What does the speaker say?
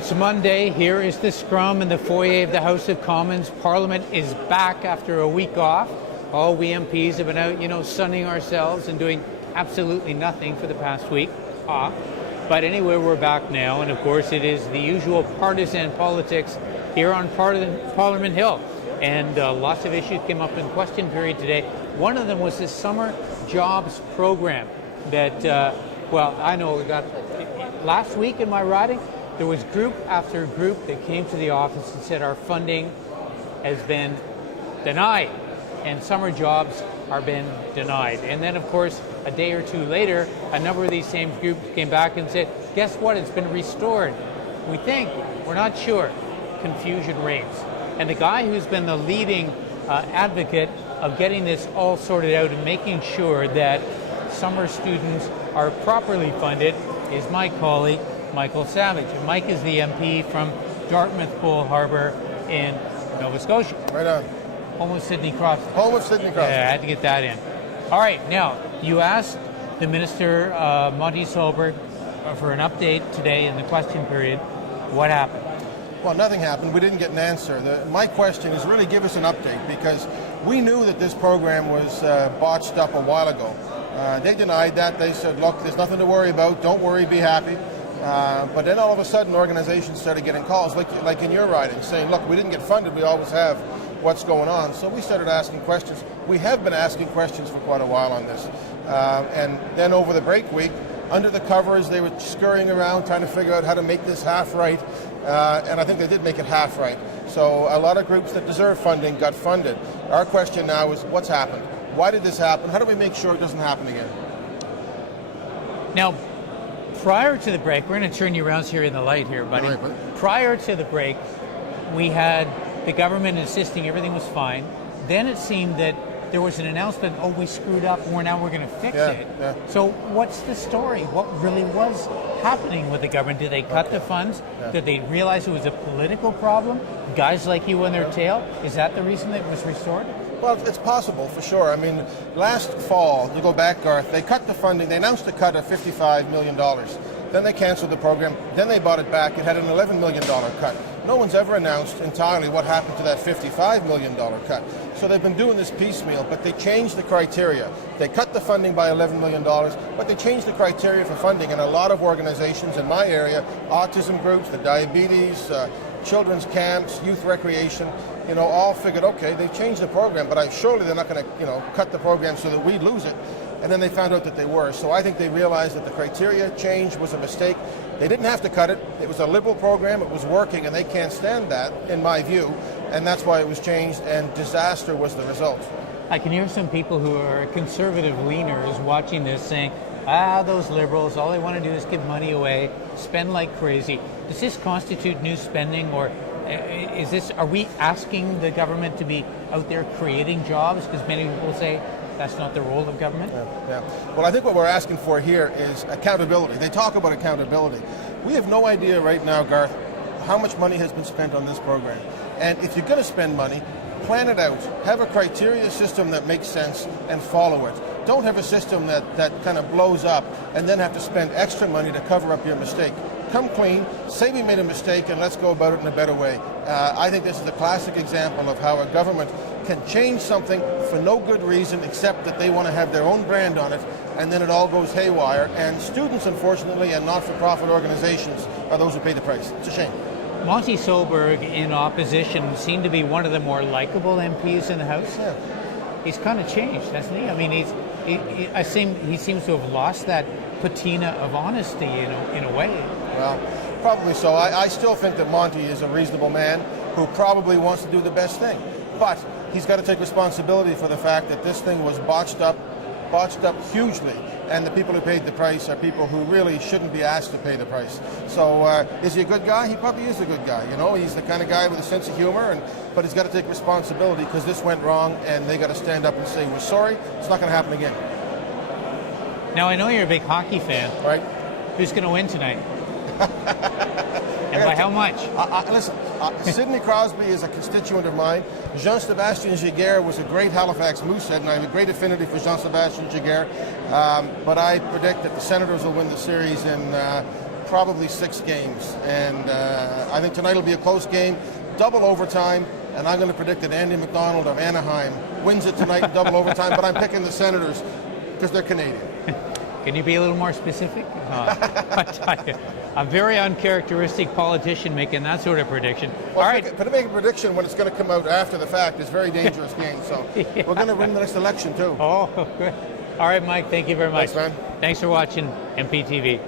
It's Monday. Here is the scrum in the foyer of the House of Commons. Parliament is back after a week off. All we MPs have been out, sunning ourselves and doing absolutely nothing for the past week off. But anyway, we're back now, and of course it is the usual partisan politics here on Parliament Hill. And lots of issues came up in question period today. One of them was this summer jobs program that, I know we got last week in my riding. There was group after group that came to the office and said our funding has been denied and summer jobs are been denied. And then, of course, a day or two later, a number of these same groups came back and said, guess what, it's been restored. We think, we're not sure. Confusion reigns. And the guy who's been the leading advocate of getting this all sorted out and making sure that summer students are properly funded is my colleague, Michael Savage. And Mike is the MP from Dartmouth Cole Harbour in Nova Scotia. Right on. Home of Sidney Crosby. Home of Sidney Crosby. Yeah, I had to get that in. All right, now, you asked the Minister, Monty Solberg, for an update today in the question period. What happened? Well, nothing happened. We didn't get an answer. My question is really give us an update, because we knew that this program was botched up a while ago. They denied that. They said, look, there's nothing to worry about. Don't worry, be happy. But then all of a sudden, organizations started getting calls, like in your riding, saying, look, we didn't get funded. We always have. What's going on? So we started asking questions. We have been asking questions for quite a while on this. And then over the break week, under the covers, they were scurrying around trying to figure out how to make this half right. And I think they did make it half right. So a lot of groups that deserve funding got funded. Our question now is, what's happened? Why did this happen? How do we make sure it doesn't happen again? Now, prior to the break, we're going to turn you around here in the light here, buddy. All right, buddy. Prior to the break, we had the government insisting everything was fine. Then it seemed that there was an announcement, we screwed up, now we're going to fix it. Yeah. So what's the story? What really was happening with the government? Did they cut the funds? Yeah. Did they realize it was a political problem? Guys like you on their tail? Is that the reason that it was restored? Well, it's possible, for sure. I mean, last fall, you go back, Garth, they cut the funding. They announced a cut of $55 million. Then they canceled the program. Then they bought it back. It had an $11 million cut. No one's ever announced entirely what happened to that $55 million cut. So they've been doing this piecemeal, but they changed the criteria. They cut the funding by $11 million, but they changed the criteria for funding. And a lot of organizations in my area, autism groups, the diabetes, children's camps, youth recreation, all figured, okay, they've changed the program, but surely they're not going to, cut the program so that we lose it. And then they found out that they were. So I think they realized that the criteria change was a mistake. They didn't have to cut it. It was a liberal program. It was working, and they can't stand that, in my view. And that's why it was changed, and disaster was the result. I can hear some people who are conservative leaners watching this saying, those liberals, all they want to do is give money away, spend like crazy. Does this constitute new spending, or are we asking the government to be out there creating jobs? Because many people say that's not the role of government. Yeah. Well, I think what we're asking for here is accountability. They talk about accountability. We have no idea right now, Garth, how much money has been spent on this program. And if you're going to spend money, plan it out. Have a criteria system that makes sense and follow it. Don't have a system that kind of blows up and then have to spend extra money to cover up your mistake. Come clean, say we made a mistake, and let's go about it in a better way. I think this is a classic example of how a government can change something for no good reason except that they want to have their own brand on it, and then it all goes haywire. And students, unfortunately, and not-for-profit organizations are those who pay the price. It's a shame. Monty Solberg in opposition seemed to be one of the more likable MPs in the House. Yeah. He's kind of changed, hasn't he? I mean, he seems to have lost that patina of honesty in a way. Well, probably so. I still think that Monty is a reasonable man who probably wants to do the best thing. But he's got to take responsibility for the fact that this thing was botched up hugely. And the people who paid the price are people who really shouldn't be asked to pay the price. So is he a good guy? He probably is a good guy. He's the kind of guy with a sense of humor, but he's got to take responsibility because this went wrong, and they got to stand up and say, we're sorry, it's not going to happen again. Now, I know you're a big hockey fan. Right. Who's going to win tonight? And by how much? Listen, Sidney Crosby is a constituent of mine. Jean-Sébastien Giguère was a great Halifax Moosehead, and I have a great affinity for Jean-Sébastien Giguère. But I predict that the Senators will win the series in probably 6 games. And I think tonight will be a close game, double overtime, and I'm going to predict that Andy McDonald of Anaheim wins it tonight in double overtime, but I'm picking the Senators because they're Canadian. Can you be a little more specific? I tell you, a very uncharacteristic politician making that sort of prediction. Well, all right. But to make a prediction when it's going to come out after the fact is a very dangerous game. So Yeah. we're going to win the next election too. Oh, good. All right, Mike, thank you very much. Thanks, man. Thanks for watching MPtv.